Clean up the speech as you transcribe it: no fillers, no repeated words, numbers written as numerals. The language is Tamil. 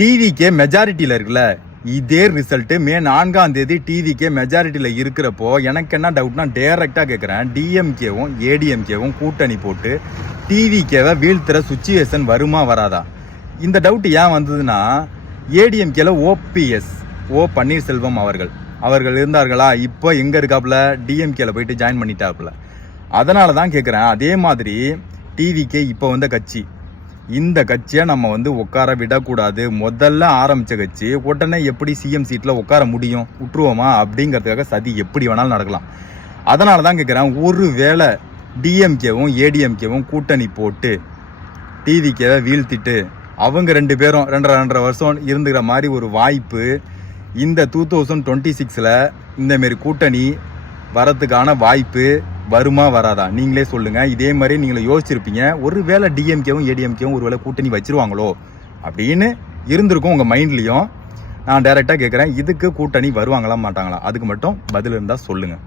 டிவிக்கே மெஜாரிட்டியில் இருக்குல்ல, இதே ரிசல்ட்டு மே 4ஆம் தேதி டிவிக்கே மெஜாரிட்டியில் இருக்கிறப்போ எனக்கு என்ன டவுட்னா டைரெக்டாக கேட்குறேன், டிஎம்கேவும் ஏடிஎம்கேவும் கூட்டணி போட்டு டிவிக்கேவை வீழ்த்துற சுச்சுவேஷன் வருமா வராதா? இந்த டவுட் ஏன் வந்ததுன்னா, ஏடிஎம்கேல ஓ பன்னீர்செல்வம் அவர்கள் இருந்தார்களா, இப்போ எங்கே இருக்காப்புல, டிஎம்கேல போயிட்டு ஜாயின் பண்ணிட்டாப்புல. அதனால தான் கேட்குறேன். அதே மாதிரி டிவிக்கே இப்போ வந்த கட்சி, இந்த கட்சியை நம்ம உட்கார விடக்கூடாது. முதல்ல ஆரம்பித்த கட்சி உடனே எப்படி சிஎம் சீட்டில் உட்கார முடியும், விட்டுருவோமா அப்படிங்கிறதுக்காக சதி எப்படி வேணாலும் நடக்கலாம். அதனால தான் கேட்குறேன், ஒரு வேளை டிஎம்கேவும் ஏடிஎம்கேவும் கூட்டணி போட்டு டிவிக்கேவை வீழ்த்திட்டு அவங்க 2 பேரும் 2.5 வருஷம் இருந்துக்கிற மாதிரி ஒரு வாய்ப்பு இந்த 2026 இந்தமாரி கூட்டணி வரத்துக்கான வாய்ப்பு வருமா வராதா? நீங்களே சொல்லுங்க. இதே மாதிரி நீங்களே யோசிச்சிருப்பீங்க, ஒரு வேளை டிஎம்கேவும் ஏடிஎம்கேவும் ஒரு வேளை கூட்டணி வச்சிருவாங்களோ அப்படின்னு இருந்திருக்கும் உங்க மைண்ட்லயும். நான் டைரக்டா கேட்குறேன், இதுக்கு கூட்டணி வருவாங்களா மாட்டாங்களா? அதுக்கு மட்டும் பதில் இருந்தா சொல்லுங்க.